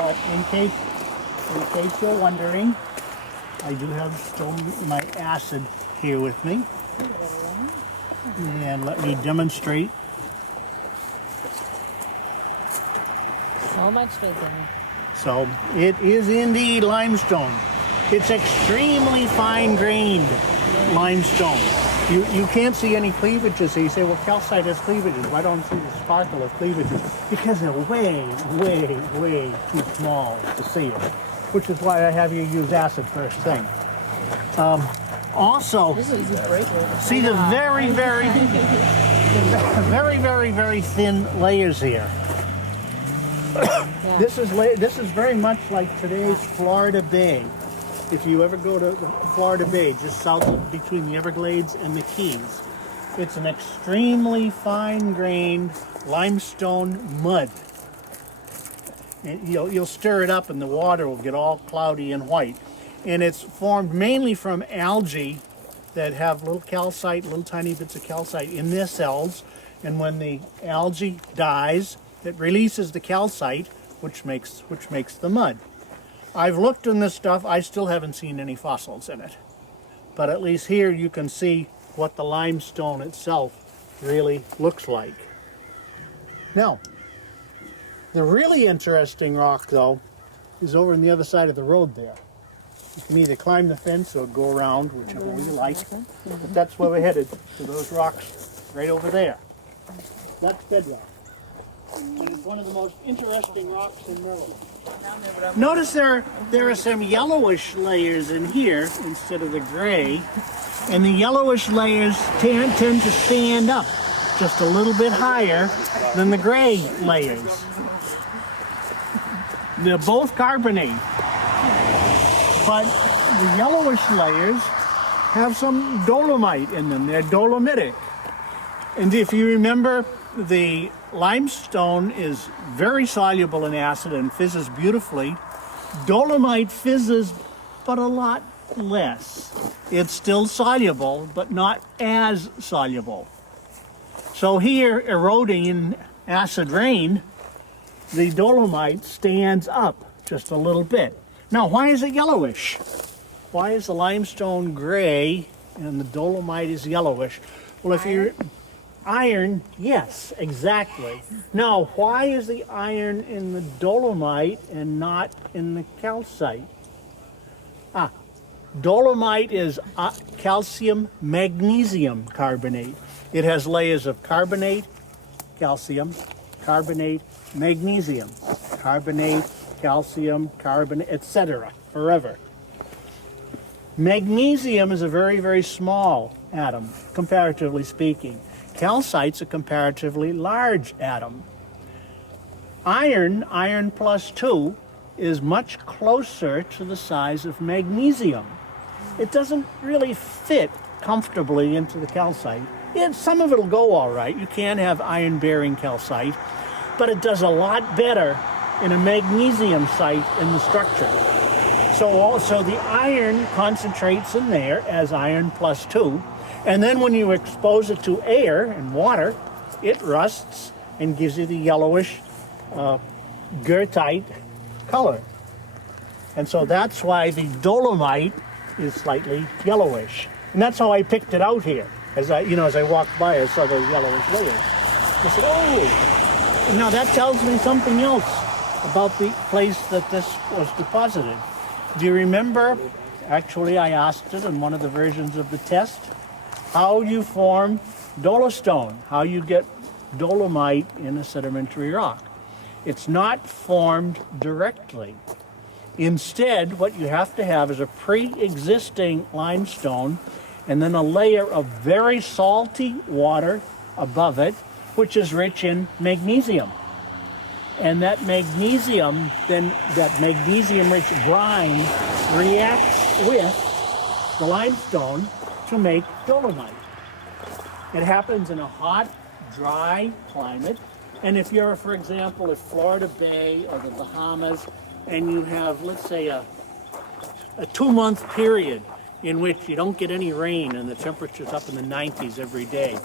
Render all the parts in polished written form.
But in case you're wondering, I do have still my acid here with me. And let me demonstrate. So much fizzing. So it is indeed limestone. It's extremely fine-grained limestone. You can't see any cleavages. So you say, well, calcite has cleavages. Why don't you see the sparkle of cleavages? Because they're way, way, way too small to see it. Which is why I have you use acid first thing. Also, see the very, very thin layers here. This is very much like today's Florida Bay. If you ever go to Florida Bay, just south of between the Everglades and the Keys, it's an extremely fine-grained limestone mud. And you'll stir it up and the water will get all cloudy and white. And it's formed mainly from algae that have little calcite, little tiny bits of calcite in their cells. And when the algae dies, it releases the calcite, which makes the mud. I've looked in this stuff. I still haven't seen any fossils in it. But at least here you can see what the limestone itself really looks like. Now, the really interesting rock, though, is over on the other side of the road there. You can either climb the fence or go around, whichever way you like. But that's where we're headed, to those rocks right over there. That's bedrock. And it's one of the most interesting rocks in Maryland. Notice there are some yellowish layers in here instead of the gray. And the yellowish layers tend to stand up just a little bit higher than the gray layers. They're both carbonate. But the yellowish layers have some dolomite in them. They're dolomitic. And if you remember, the limestone is very soluble in acid and fizzes beautifully. Dolomite fizzes, but a lot less. It's still soluble, but not as soluble. So here, eroding in acid rain, the dolomite stands up just a little bit. Now, why is it yellowish? Why is the limestone gray and the dolomite is yellowish? Well, if you're iron, yes, exactly. Now, why is the iron in the dolomite and not in the calcite? Dolomite is calcium magnesium carbonate. It has layers of carbonate, calcium, carbonate, magnesium, carbonate, calcium, carbonate, etc., forever. Magnesium is a very, very small atom, comparatively speaking. Calcite's a comparatively large atom. Iron plus 2, is much closer to the size of magnesium. It doesn't really fit comfortably into the calcite. Some of it will go all right. You can have iron-bearing calcite, but it does a lot better in a magnesium site in the structure. So also the iron concentrates in there as iron plus 2, and then when you expose it to air and water, it rusts and gives you the yellowish goethite color. And so that's why the dolomite is slightly yellowish. And that's how I picked it out here. As I walked by, I saw those yellowish layers. I said, oh, now that tells me something else about the place that this was deposited. Do you remember, actually I asked it in one of the versions of the test, how you form dolostone, how you get dolomite in a sedimentary rock. It's not formed directly. Instead, what you have to have is a pre-existing limestone and then a layer of very salty water above it, which is rich in magnesium. And that magnesium, then that magnesium-rich brine reacts with the limestone to make dolomite. It happens in a hot, dry climate. And if you're, for example, at Florida Bay or the Bahamas, and you have, let's say, a 2-month period in which you don't get any rain and the temperature's up in the 90s every day,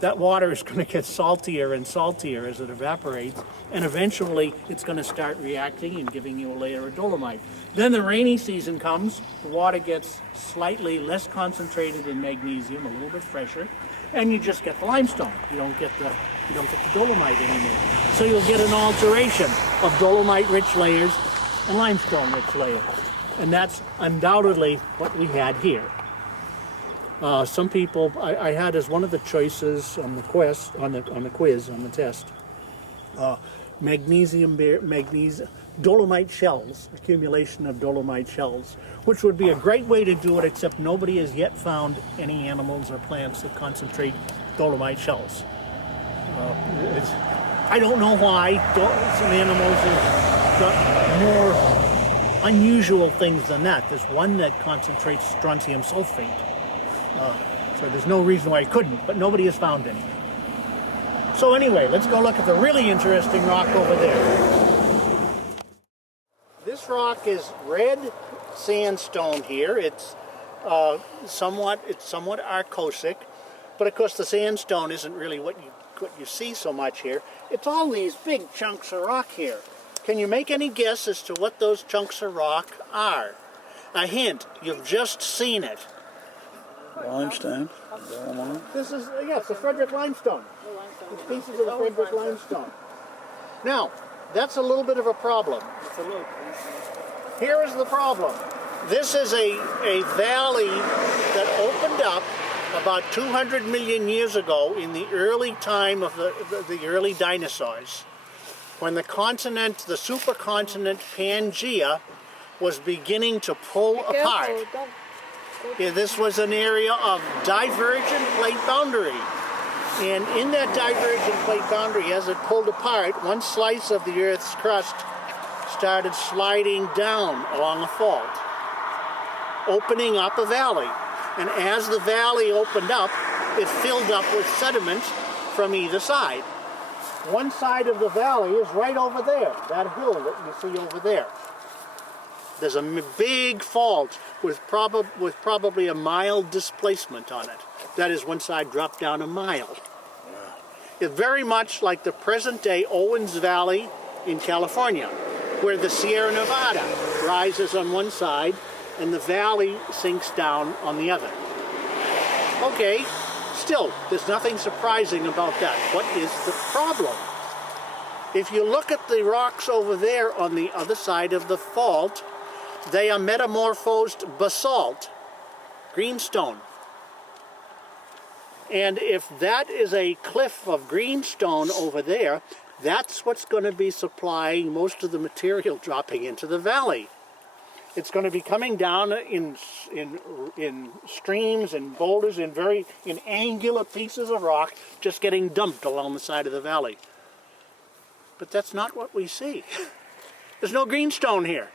that water is going to get saltier and saltier as it evaporates, and eventually it's going to start reacting and giving you a layer of dolomite. Then the rainy season comes, the water gets slightly less concentrated in magnesium, a little bit fresher, and you just get the limestone. You don't get the dolomite anymore. So you'll get an alteration of dolomite-rich layers and limestone-rich layers. And that's undoubtedly what we had here. Some people, I had as one of the choices on the quiz, on the test, dolomite shells, accumulation of dolomite shells, which would be a great way to do it, except nobody has yet found any animals or plants that concentrate dolomite shells. I don't know why. Some animals have got more unusual things than that. There's one that concentrates strontium sulfate. So there's no reason why it couldn't, but nobody has found any. So anyway, let's go look at the really interesting rock over there. This rock is red sandstone here. It's somewhat arcosic, but of course the sandstone isn't really what you see so much here. It's all these big chunks of rock here. Can you make any guess as to what those chunks of rock are? A hint, you've just seen it. Limestone. This is, it's the Frederick Limestone. It's pieces of the Frederick Limestone. Now, that's a little bit of a problem. Here is the problem. This is a valley that opened up about 200 million years ago in the early time of the early dinosaurs, when the supercontinent Pangaea was beginning to pull apart. This was an area of divergent plate boundary. And in that divergent plate boundary, as it pulled apart, one slice of the Earth's crust started sliding down along a fault, opening up a valley. And as the valley opened up, it filled up with sediment from either side. One side of the valley is right over there, that hill that you see over there. There's a big fault with probably a mile displacement on it. That is, one side dropped down a mile. It's very much like the present-day Owens Valley in California, where the Sierra Nevada rises on one side and the valley sinks down on the other. Okay, still, there's nothing surprising about that. What is the problem? If you look at the rocks over there on the other side of the fault, they are metamorphosed basalt, greenstone. And if that is a cliff of greenstone over there, that's what's going to be supplying most of the material dropping into the valley. It's going to be coming down in streams and boulders, in angular pieces of rock, just getting dumped along the side of the valley. But that's not what we see. There's no greenstone here.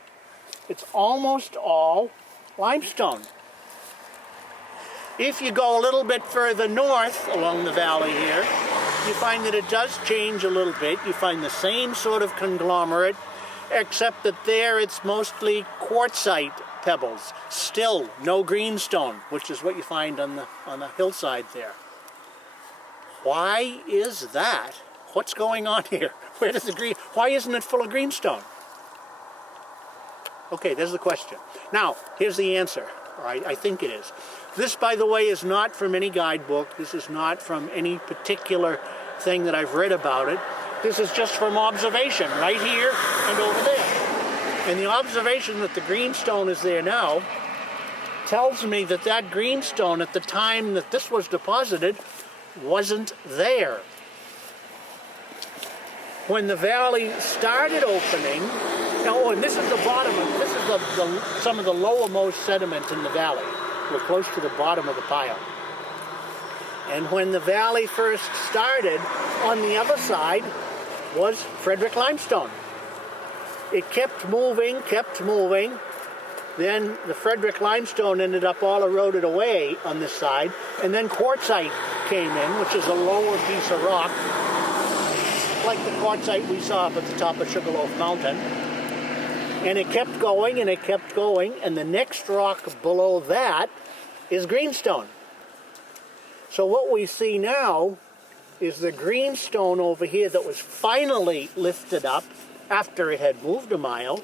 It's almost all limestone. If you go a little bit further north along the valley here, you find that it does change a little bit. You find the same sort of conglomerate, except that there it's mostly quartzite pebbles. Still no greenstone, which is what you find on the hillside there. Why is that? What's going on here? Why isn't it full of greenstone? Okay, there's the question. Now, here's the answer. All right, I think it is. This, by the way, is not from any guidebook. This is not from any particular thing that I've read about it. This is just from observation, right here and over there. And the observation that the greenstone is there now tells me that that greenstone at the time that this was deposited wasn't there. When the valley started opening, and this is the bottom of, this is some of the lowermost sediment in the valley. We're close to the bottom of the pile. And when the valley first started, on the other side was Frederick Limestone. It kept moving. Then the Frederick Limestone ended up all eroded away on this side. And then quartzite came in, which is a lower piece of rock, like the quartzite we saw up at the top of Sugarloaf Mountain. And it kept going, and the next rock below that is greenstone. So what we see now is the greenstone over here that was finally lifted up after it had moved a mile.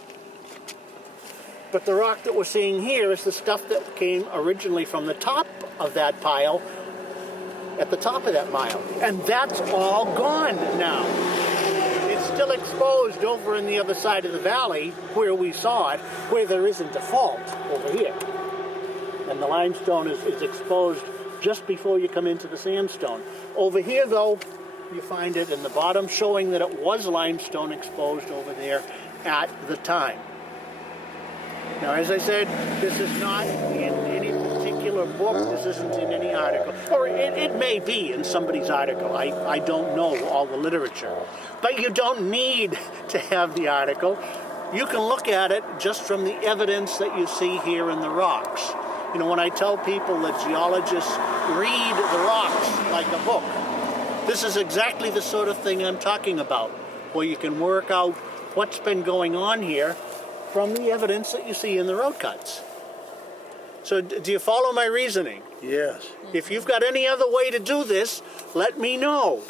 But the rock that we're seeing here is the stuff that came originally from the top of that pile at the top of that mile. And that's all gone now. It's still exposed over in the other side of the valley where we saw it, where there isn't a fault over here. And the limestone is exposed just before you come into the sandstone. Over here, though, you find it in the bottom, showing that it was limestone exposed over there at the time. Now, as I said, this is not in any particular book. This isn't in any article. Or it may be in somebody's article. I don't know all the literature. But you don't need to have the article. You can look at it just from the evidence that you see here in the rocks. You know, when I tell people that geologists read the rocks like a book, this is exactly the sort of thing I'm talking about, where you can work out what's been going on here from the evidence that you see in the road cuts. So do you follow my reasoning? Yes. If you've got any other way to do this, let me know.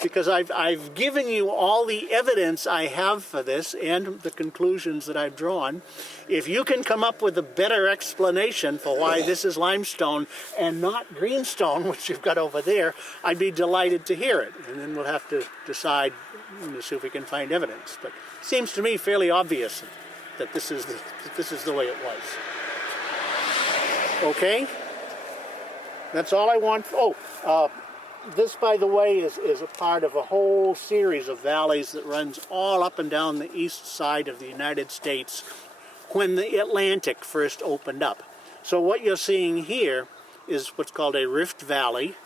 Because I've given you all the evidence I have for this and the conclusions that I've drawn. If you can come up with a better explanation for why this is limestone and not greenstone, which you've got over there, I'd be delighted to hear it. And then we'll have to decide to see if we can find evidence. But it seems to me fairly obvious that this is the way it was. Okay? That's all I want. This, by the way, is a part of a whole series of valleys that runs all up and down the east side of the United States when the Atlantic first opened up. So what you're seeing here is what's called a rift valley.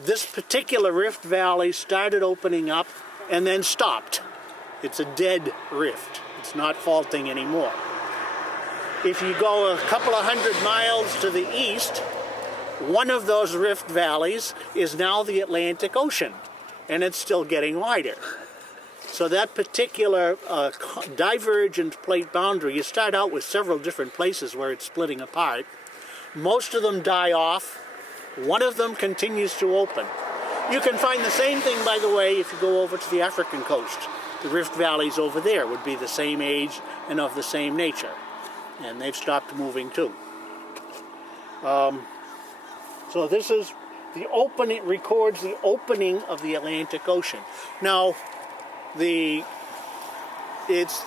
This particular rift valley started opening up and then stopped. It's a dead rift. It's not faulting anymore. If you go a couple of 100 miles to the east, one of those rift valleys is now the Atlantic Ocean, and it's still getting wider. So that particular divergent plate boundary, you start out with several different places where it's splitting apart. Most of them die off. One of them continues to open. You can find the same thing, by the way, if you go over to the African coast. The rift valleys over there would be the same age and of the same nature, and they've stopped moving too. So this is the opening, it records the opening of the Atlantic Ocean. Now, it's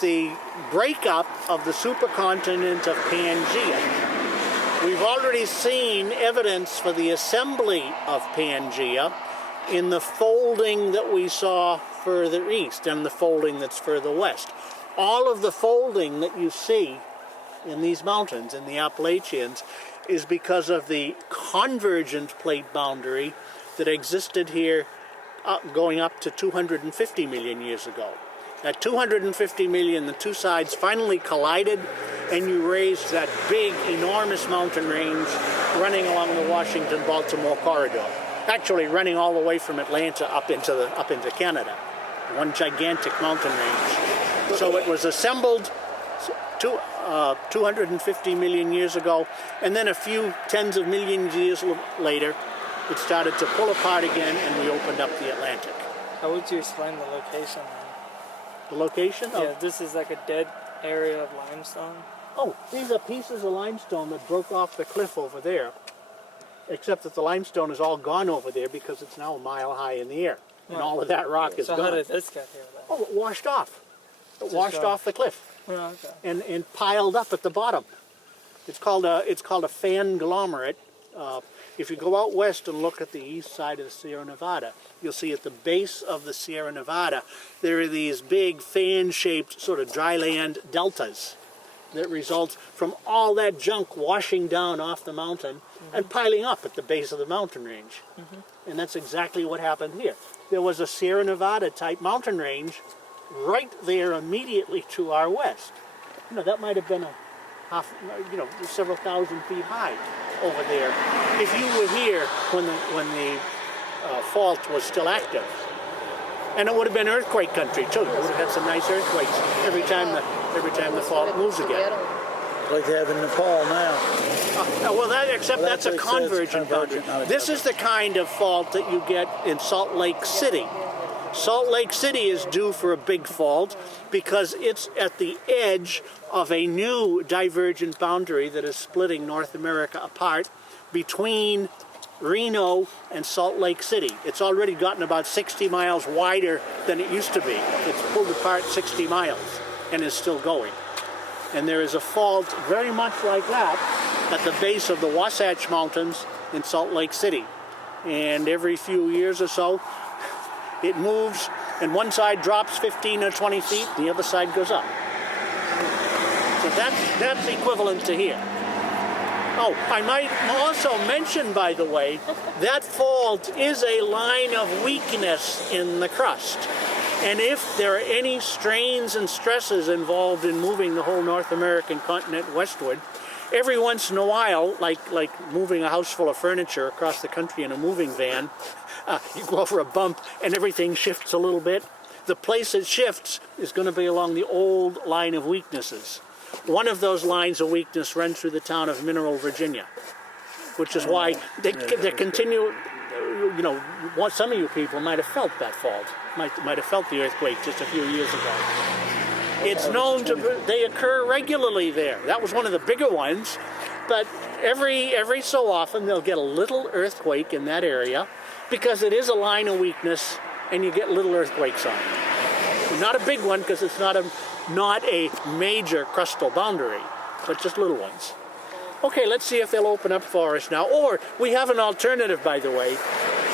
the breakup of the supercontinent of Pangaea. We've already seen evidence for the assembly of Pangaea in the folding that we saw further east and the folding that's further west. All of the folding that you see in these mountains, in the Appalachians, is because of the convergent plate boundary that existed here going up to 250 million years ago. At 250 million, the two sides finally collided, and you raised that big, enormous mountain range running along the Washington-Baltimore corridor. Actually running all the way from Atlanta up into Canada. One gigantic mountain range. So it was assembled 250 million years ago, and then a few tens of millions of years later, it started to pull apart again, and we opened up the Atlantic. How would you explain the location then? The location? Yeah, this is like a dead area of limestone. Oh, these are pieces of limestone that broke off the cliff over there, except that the limestone is all gone over there because it's now a mile high in the air, and all of that rock is so gone. How did this get here then? Oh, it washed off. It washed off the cliff. Oh, okay. And piled up at the bottom. It's called a fanglomerate. If you go out west and look at the east side of the Sierra Nevada, you'll see at the base of the Sierra Nevada there are these big fan-shaped sort of dryland deltas that result from all that junk washing down off the mountain and piling up at the base of the mountain range. And that's exactly what happened here. There was a Sierra Nevada type mountain range right there immediately to our west. You know, that might have been several thousand feet high over there. If you were here when the fault was still active. And it would have been earthquake country too. You would have had some nice earthquakes every time the fault moves again. like they have in Nepal now. Well, except Well, that's a that's what it says, convergent convergent, boundary. not a This is the kind of fault that you get in Salt Lake City. Salt Lake City is due for a big fault because it's at the edge of a new divergent boundary that is splitting North America apart between Reno and Salt Lake City. It's already gotten about 60 miles wider than it used to be. It's pulled apart 60 miles and is still going. And there is a fault very much like that at the base of the Wasatch Mountains in Salt Lake City. And every few years or so, it moves, and one side drops 15 or 20 feet, the other side goes up. So that's equivalent to here. Oh, I might also mention, by the way, that fault is a line of weakness in the crust. And if there are any strains and stresses involved in moving the whole North American continent westward, every once in a while, like moving a house full of furniture across the country in a moving van, you go over a bump and everything shifts a little bit. The place it shifts is going to be along the old line of weaknesses. One of those lines of weakness runs through the town of Mineral, Virginia, which is why they continue, you know, some of you people might have felt that fault, might have felt the earthquake just a few years ago. It's known they occur regularly there. That was one of the bigger ones, but every so often they'll get a little earthquake in that area because it is a line of weakness and you get little earthquakes on it. Not a big one because it's not a major crustal boundary, but just little ones. Okay, let's see if they'll open up for us now. Or we have an alternative, by the way.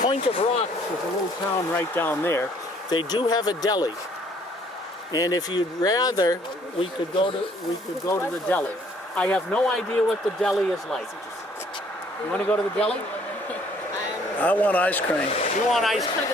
Point of Rocks is a little town right down there. They do have a deli. And if you'd rather, we could go to the deli. I have no idea what the deli is like. You want to go to the deli? I want ice cream. You want ice cream?